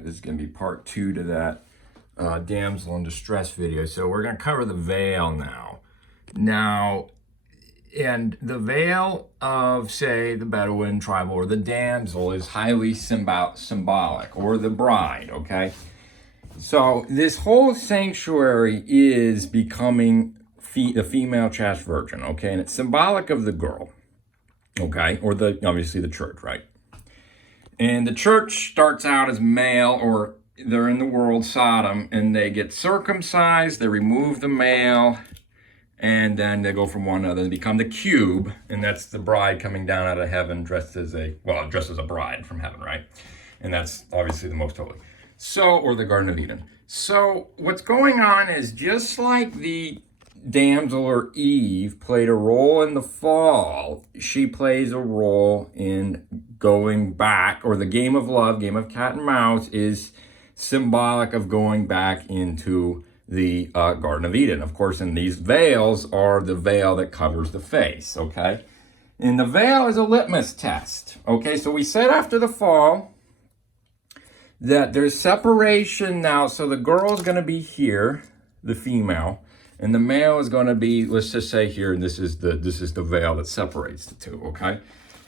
right, this is going to be part 2 to that damsel in distress video. So we're going to cover the veil now. And the veil of, say, the Bedouin tribal or the damsel is highly symbolic, or the bride, okay? So this whole sanctuary is becoming the female chaste virgin, okay? And it's symbolic of the girl, okay? Or obviously the church, right? And the church starts out as male, or they're in the world, Sodom, and they get circumcised, they remove the male, and then they go from one another and become the cube, and that's the bride coming down out of heaven dressed as a bride from heaven, right? And that's obviously the most holy. So, or the Garden of Eden. So what's going on is, just like the damsel or Eve played a role in the fall, she plays a role in going back, or the game of love, game of cat and mouse, is symbolic of going back into the Garden of Eden. Of course, and these veils are the veil that covers the face, okay? And the veil is a litmus test, okay? So we said after the fall that there's separation now. So the girl is going to be here, the female, and the male is going to be, let's just say here, and this is the veil that separates the two, okay?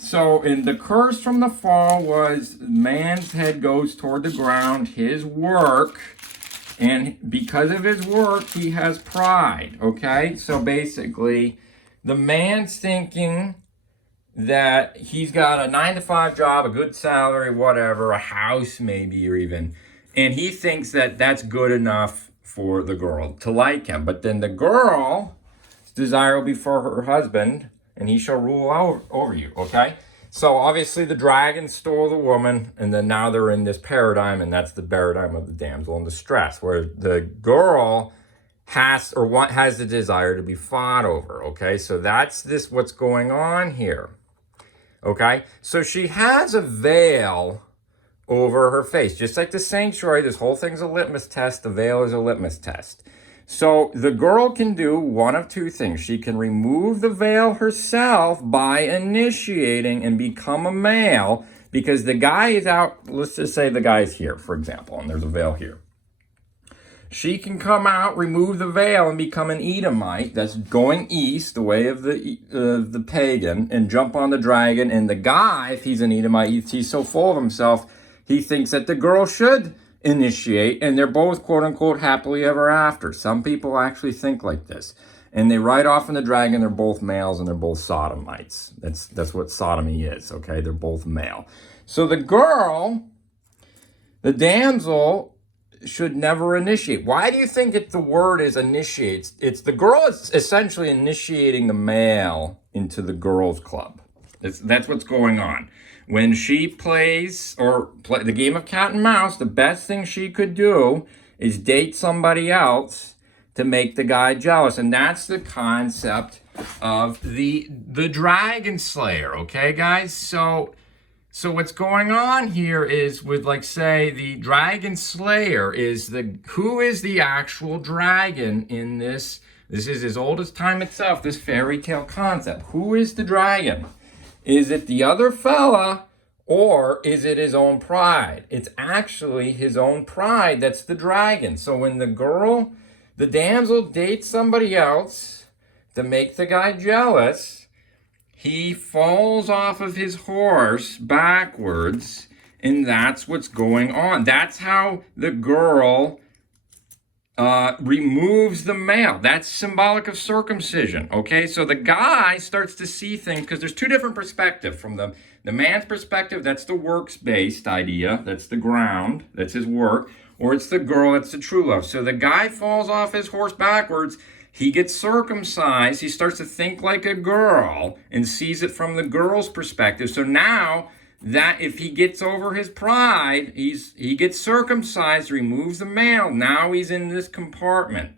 So, in the curse from the fall was man's head goes toward the ground, his work, and because of his work, he has pride, okay? So basically, the man's thinking that he's got a 9-to-5 job, a good salary, whatever, a house maybe, or even, and he thinks that that's good enough for the girl to like him. But then the girl's desire will be for her husband, and he shall rule over you, okay? So obviously the dragon stole the woman, and then now they're in this paradigm, and that's the paradigm of the damsel in distress, where the girl has the desire to be fought over, okay? So that's what's going on here, okay? So she has a veil over her face, just like the sanctuary. This whole thing's a litmus test. The veil is a litmus test. So the girl can do one of two things. She can remove the veil herself by initiating and become a male, because the guy is out. Let's just say the guy's here, for example, and there's a veil here. She can come out, remove the veil, and become an Edomite. That's going east, the way of the pagan, and jump on the dragon. And the guy, if he's an Edomite, he's so full of himself, he thinks that the girl should initiate, and they're both quote-unquote happily ever after. Some people actually think like this, and they ride off in the dragon. They're both males, and they're both sodomites. That's what sodomy is, okay? They're both male. So the girl, the damsel, should never initiate. Why do you think the word is initiates? It's the girl is essentially initiating the male into the girls' club. That's what's going on. When she plays the game of cat and mouse, the best thing she could do is date somebody else to make the guy jealous. And that's the concept of the dragon slayer, okay, guys? So what's going on here is with, like, say, the dragon slayer is who is the actual dragon in this? This is as old as time itself, this fairy tale concept. Who is the dragon? Is it the other fella, or is it his own pride? It's actually his own pride that's the dragon. So when the damsel dates somebody else to make the guy jealous, he falls off of his horse backwards, and that's what's going on. That's how the girl removes the male. That's symbolic of circumcision, okay? So the guy starts to see things, because there's two different perspectives. From the man's perspective, that's the works-based idea. That's the ground. That's his work. Or it's the girl. That's the true love. So the guy falls off his horse backwards. He gets circumcised. He starts to think like a girl and sees it from the girl's perspective. So now that if he gets over his pride, he gets circumcised, removes the male. Now he's in this compartment.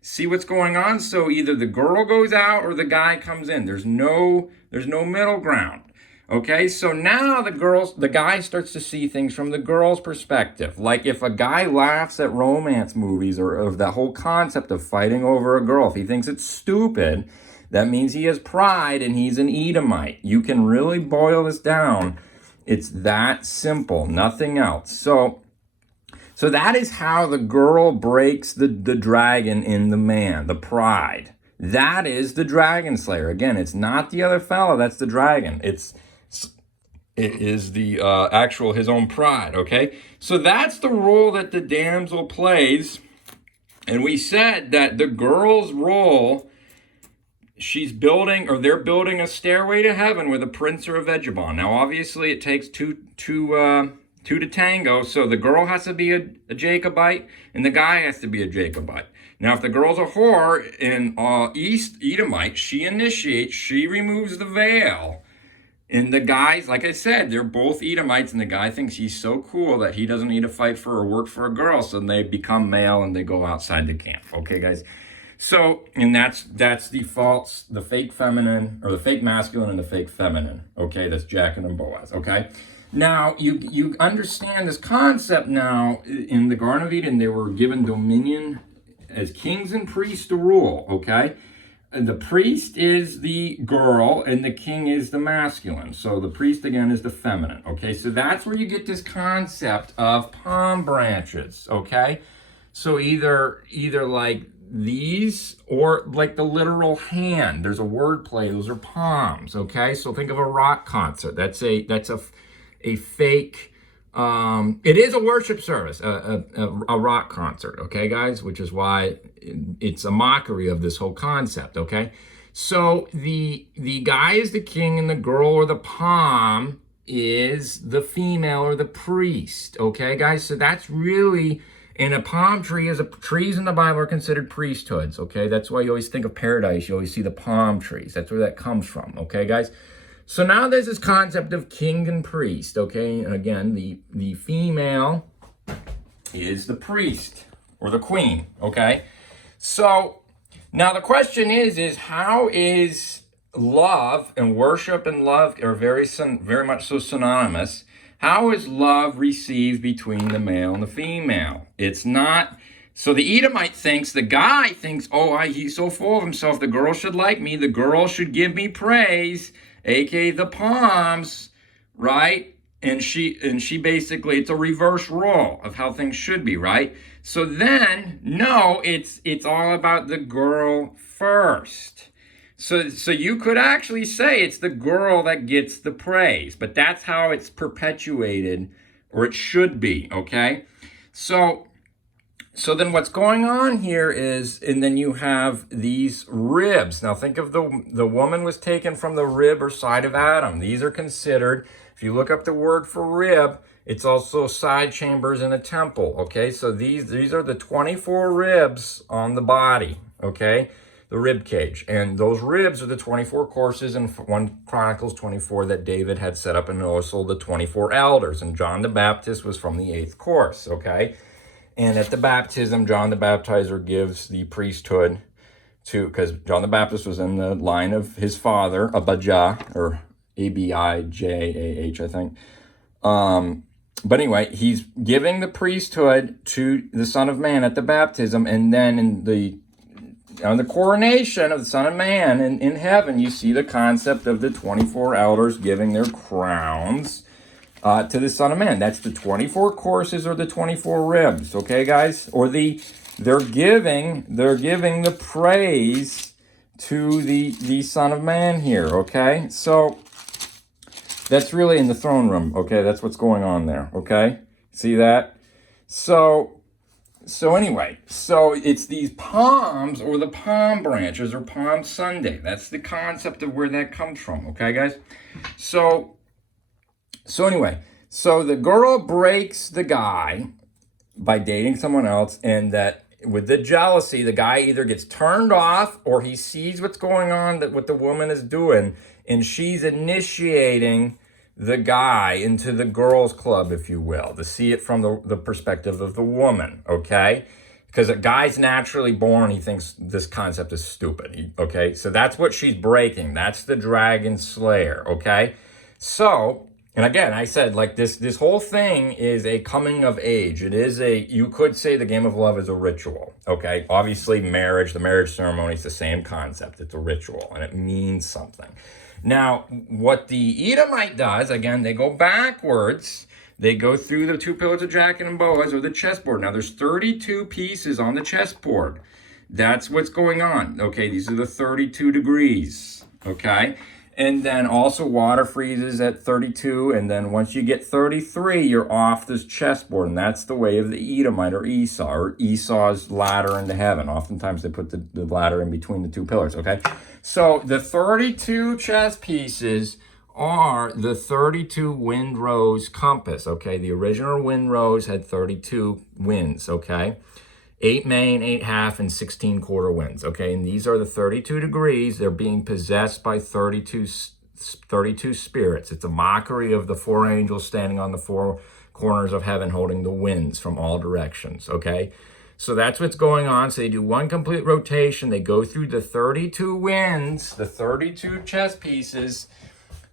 See what's going on? So either the girl goes out or the guy comes in. There's no middle ground. Okay, so now the guy starts to see things from the girl's perspective. Like if a guy laughs at romance movies, or of the whole concept of fighting over a girl, if he thinks it's stupid, that means he has pride and he's an Edomite. You can really boil this down. It's that simple, nothing else. So So that is how the girl breaks the dragon in the man, the pride. That is the dragon slayer. Again, it's not the other fellow, that's the dragon. It is the actual, his own pride, okay? So that's the role that the damsel plays. And we said that the girl's role, she's building, or they're building a stairway to heaven with a prince or a vagabond. Now, obviously, it takes two to tango, so the girl has to be a Jacobite, and the guy has to be a Jacobite. Now, if the girl's a whore and East Edomite, she initiates, she removes the veil. And the guys, like I said, they're both Edomites, and the guy thinks he's so cool that he doesn't need to fight for or work for a girl, so they become male and they go outside the camp. Okay, guys? So, and that's the false, the fake feminine, or the fake masculine and the fake feminine. Okay, that's Jachin and Boaz. Okay? Now, you understand this concept now. In the Garden of Eden, they were given dominion as kings and priests to rule. Okay? The priest is the girl and the king is the masculine. So the priest, again, is the feminine. Okay, so that's where you get this concept of palm branches. Okay, so either like these or like the literal hand. There's a word play. Those are palms. Okay, so think of a rock concert. That's a fake. It is a worship service, a rock concert, okay, guys? Which is why it's a mockery of this whole concept, okay? So the guy is the king and the girl or the palm is the female or the priest, okay, guys? So that's really, and a palm tree trees in the Bible are considered priesthoods, okay? That's why you always think of paradise. You always see the palm trees. That's where that comes from, okay, guys? So now there's this concept of king and priest, okay? And again, the female is the priest or the queen, okay? So now the question is how is love and worship and love are very much so synonymous? How is love received between the male and the female? It's not. So the Edomite thinks, the guy thinks, oh, he's so full of himself, the girl should like me, the girl should give me praise, aka the palms, right? And she basically, it's a reverse role of how things should be, right? So then, no, it's all about the girl first. So you could actually say it's the girl that gets the praise, but that's how it's perpetuated, or it should be, okay? So then what's going on here is, and then you have these ribs. Now think of the woman was taken from the rib or side of Adam. These are considered, if you look up the word for rib, it's also side chambers in a temple, okay? So these are the 24 ribs on the body, okay? The rib cage. And those ribs are the 24 courses in 1 Chronicles 24 that David had set up, and also the 24 elders. And John the Baptist was from the 8th course, okay? And at the baptism, John the Baptizer gives the priesthood to, because John the Baptist was in the line of his father, Abijah, or Abijah, I think. But anyway, he's giving the priesthood to the Son of Man at the baptism, and then on the coronation of the Son of Man in heaven, you see the concept of the 24 elders giving their crowns to the Son of Man. That's the 24 courses or the 24 ribs, okay, guys? Or they're giving the praise to the Son of Man here, okay? So that's really in the throne room, okay? That's what's going on there, okay? See that? So anyway, so it's these palms or the palm branches or Palm Sunday. That's the concept of where that comes from, okay, guys? So anyway, so the girl breaks the guy by dating someone else, and that with the jealousy, the guy either gets turned off or he sees what's going on, that what the woman is doing, and she's initiating the guy into the girls' club, if you will, to see it from the perspective of the woman, okay? Because a guy's naturally born, he thinks this concept is stupid, okay? So that's what she's breaking. That's the dragon slayer, okay? So, and again, I said, like, this whole thing is a coming of age. It is you could say the game of love is a ritual, okay? Obviously, the marriage ceremony is the same concept. It's a ritual, and it means something. Now, what the Edomite does, again, they go backwards. They go through the 2 pillars of Jachin and Boaz, or the chessboard. Now there's 32 pieces on the chessboard. That's what's going on. Okay, these are the 32 degrees. Okay, and then also water freezes at 32, and then once you get 33, you're off this chessboard, and that's the way of the Edomite or Esau's ladder into heaven. Oftentimes they put the ladder in between the 2 pillars. Okay, so the 32 chess pieces are the 32 windrose compass. Okay, the original windrose had 32 winds. Okay, 8 main, 8 half, and 16 quarter winds. Okay, and these are the 32 degrees. They're being possessed by 32 spirits. It's a mockery of the 4 angels standing on the 4 corners of heaven holding the winds from all directions. Okay, so that's what's going on. So they do one complete rotation. They go through the 32 winds, the 32 chess pieces,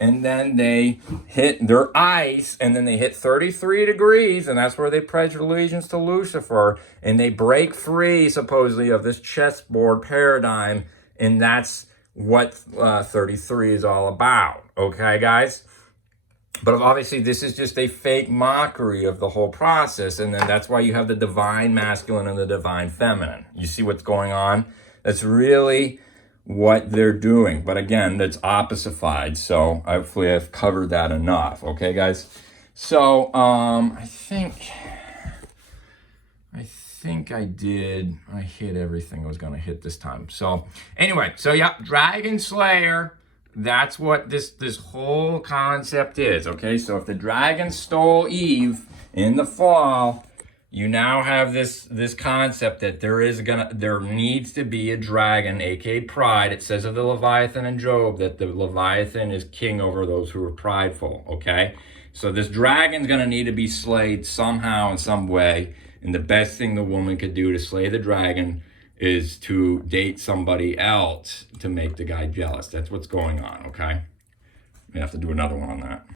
and then they hit their ice, and then they hit 33 degrees, and that's where they pledge allegiance to Lucifer, and they break free, supposedly, of this chessboard paradigm, and that's what 33 is all about. Okay, guys? But obviously, this is just a fake mockery of the whole process, and then that's why you have the divine masculine and the divine feminine. You see what's going on? That's really what they're doing. But again, that's opposified. So hopefully I've covered that enough. Okay, guys? So I think I did. I hit everything I was going to hit this time. So anyway, so yeah, Dragon Slayer, that's what this whole concept is. Okay, so if the dragon stole Eve in the fall, you now have this concept that there needs to be a dragon, aka pride. It says of the Leviathan in Job that the Leviathan is king over those who are prideful. Okay, so this dragon's gonna need to be slayed somehow in some way, and the best thing the woman could do to slay the dragon is to date somebody else to make the guy jealous. That's what's going on. Okay, we have to do another one on that.